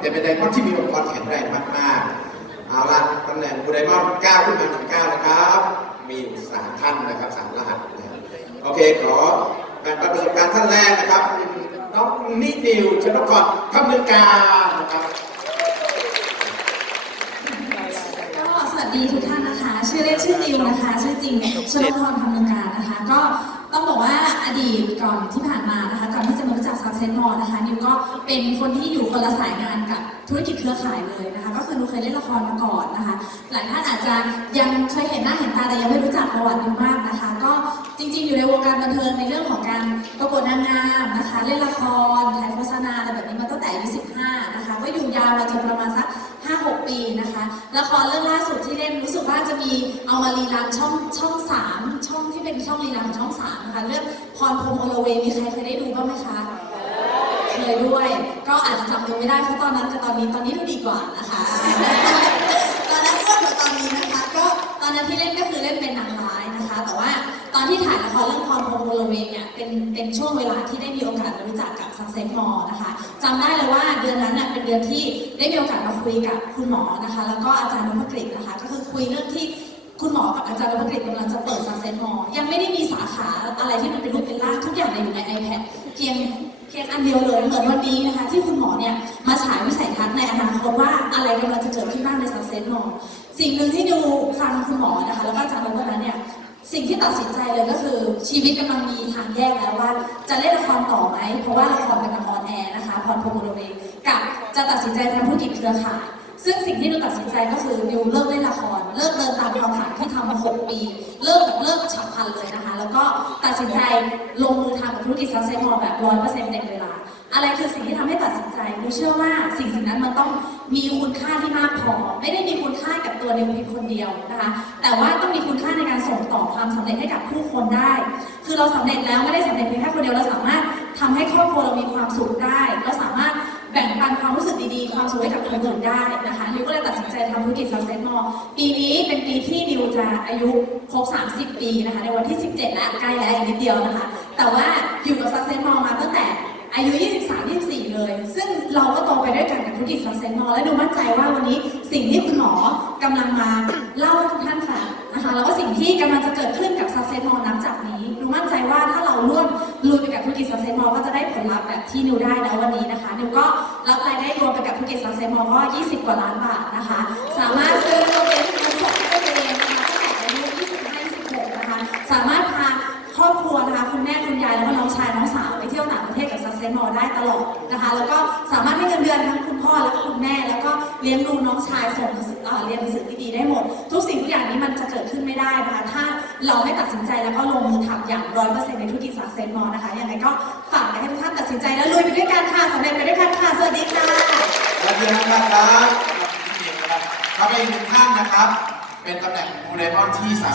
แต่เป็นไดมอนด์ที่มีองค์กรแข็งแรงมากๆเอาละตำแหน่งบูไดมอนด์ก้าวขึ้นมาถึงก้านะครับ มีสามท่านนะครับสามรหัสโอเคขอแบ่งประสบการณ์ท่านแรกนะครับน้องนิดิวชนกรคำนึงการนะครับก็สวัสดีทุกท่านนะคะ ชื่อเล่นชื่อนิวนะคะ ชื่อจริงชลพรคำนึงการนะคะ ก็ ต้องบอกว่าอดีตก่อนที่ผ่านมานะคะก่อนที่จะมารู้จักซักเซนมอนะคะนิวก็เป็นคนที่อยู่คนละสายงานกับธุรกิจเครือข่ายเลยนะคะ ก็คือนิวเคยเล่นละครมาก่อนนะคะ หลายท่านอาจจะยังเคยเห็นหน้าเห็นตาแต่ยังไม่รู้จักประวัตินิวมากนะคะ ก็จริงๆ อยู่ในวงการบันเทิงในเรื่องของการประกวดนางงามนะคะ เล่นละครถ่ายโฆษณาอะไรแบบนี้มาตั้งแต่อายุ15นะคะก็อยู่ยาวมาจนประมาณสัก 5-6 ปีนะคะละครเรื่องล่าสุดที่เล่นรู้สึกว่าจะมีเอามารีรันช่องช่องสามช่องที่เป็นช่องรีรันของช่องสามนะคะเรื่องพรพรมโอลเวมีใครเคยได้ดูบ้างไหมคะเคยด้วย ก็อาจจะจำตัวไม่ได้เพราะตอนนั้นกับตอนนี้ตอนนี้ดูดีกว่านะคะ ที่ถ่ายละครเรื่องพรพรหมโอลเวงเนี่ยเป็นเป็นช่วงเวลาที่ได้มีโอกาสมารู้จักกับซักเซนมอนะคะจำได้เลยว่าเดือนนั้นเป็นเดือนที่ได้มีโอกาสมาคุยกับคุณหมอนะคะ แล้วก็อาจารย์นพกฤษนะคะ ก็คือคุยเรื่องที่คุณหมอกับอาจารย์นพกฤษกำลังจะเปิดซักเซนมอยังไม่ได้มีสาขาอะไรที่มันเป็นรูปเป็นร่างทุกอย่างเนี่ยอยู่ใน iPad เพียงเพียงอันเดียวเลยเหมือนวันนี้นะคะที่คุณหมอเนี่ยมาฉายวิสัยทัศน์ในอนาคตว่าอะไรกำลังจะเกิดขึ้นบ้างในซักเซนมอสิ่งหนึ่งที่ดูฟังคุณหมอนะคะ แล้วก็อาจารย์นพนั้นเนี่ย สิ่งที่ตัดสินใจเลยก็คือ ชีวิตกำลังมีทางแยกแล้วว่า จะเล่นละครต่อไหมเพราะว่าละครเป็นละครแอร์นะคะพรพรหมโลเวกับจะตัดสินใจทำธุรกิจเครือข่ายซึ่งสิ่งที่นิวตัดสินใจก็คือนิวเลิกเล่นละคร เลิกเดินตามความฝันที่ทำมา 6 ปี เลิกแบบเลิกฉับพลันเลยนะคะ แล้วก็ตัดสินใจลงมือทำกับธุรกิจซักเซนมอแบบร้อยเปอร์เซ็นต์เต็มเวลา อะไรคือสิ่งที่ทำให้ตัดสินใจนิวเชื่อว่าสิ่งสิ่งนั้นมันต้องมีคุณค่าที่มากพอ ไม่ได้มีคุณค่ากับตัวนิวเพียงคนเดียวนะคะ แต่ว่าต้องมีคุณค่าในการส่งต่อความสำเร็จให้กับผู้คนได้ คือเราสำเร็จแล้วไม่ได้สำเร็จเพียงแค่คนเดียวเราสามารถทำให้ครอบครัวเรามีความสุขได้ เราสามารถแบ่งปันความรู้สึกดีๆ ความสุขให้กับคนอื่นได้นะคะนิวก็เลยตัดสินใจทำธุรกิจซักเซนมอปีนี้เป็นปีที่นิวจะอายุครบ 30 ปีนะคะ ในวันที่ 17 แล้วใกล้แล้วอีกนิดเดียวนะคะ แต่ว่าอยู่กับซัเซนมอมาต อายุ 23 24 เลย ซึ่งเราก็โตไปด้วยกันกับธุรกิจซักเซนมอและดูมั่นใจว่าวันนี้สิ่งที่คุณหมอกำลังมาเล่าให้ทุกท่านฟังนะคะแล้วก็สิ่งที่กำลังจะเกิดขึ้นกับซักเซนมอนับจากนี้ดูมั่นใจว่าถ้าเราร่วมลุยไปกับธุรกิจซักเซนมอก็จะได้ผลลัพธ์แบบที่นิวได้แล้ววันนี้นะคะนิวก็รับรายได้รวมไปกับธุรกิจซักเซนมอก็ 20 กว่าล้านบาทนะคะ สามารถซื้อรถเบน นอได้ตลอดนะคะ แล้วก็สามารถให้เงินเดือนทั้งคุณพ่อแล้วก็คุณแม่ แล้วก็เลี้ยงดูน้องชายส่งหนังสือเรียนหนังสือดีๆได้หมด ทุกสิ่งทุกอย่างนี้มันจะเกิดขึ้นไม่ได้นะคะถ้าเราไม่ตัดสินใจแล้วก็ลงมือทำอย่างร้อยเปอร์เซ็นต์ในธุรกิจซักเซนมอนะคะยังไงก็ฝากให้ทุกท่านตัดสินใจแล้วลุยไปด้วยกันค่ะสำเร็จไปด้วยกันค่ะสวัสดีค่ะและที่นั่นนะครับที่นี่นครับเขาเป็นหนึ่งท่านนะครับ เป็นตำแหน่งบูไดมอนที่สาม